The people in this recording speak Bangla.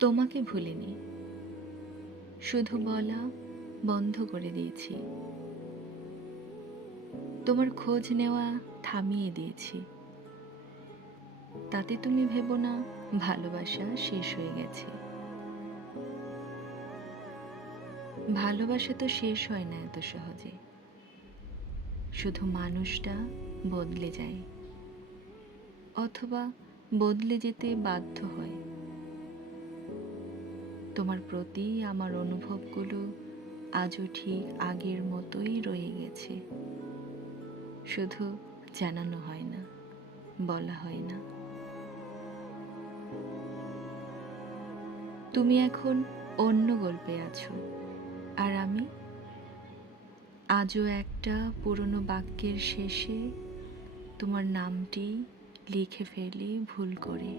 তোমাকে ভুলিনি, শুধু বলা বন্ধ করে দিয়েছি। তোমার খোঁজ নেওয়া থামিয়ে দিয়েছি। তাতে তুমি ভেবো না ভালোবাসা শেষ হয়ে গেছে। ভালোবাসা তো শেষ হয় না এত সহজে, শুধু মানুষটা বদলে যায়, অথবা বদলে যেতে বাধ্য হয়। তোমার প্রতি আমার অনুভবগুলো আজও ঠিক আগের মতোই রয়ে গেছে, শুধু জানানো হয় না, বলা হয় না। তুমি এখন অন্য গল্পে আছো, আর আমি আজও একটা পুরনো বাক্যের শেষে তোমার নামটি লিখে ফেলি ভুল করে।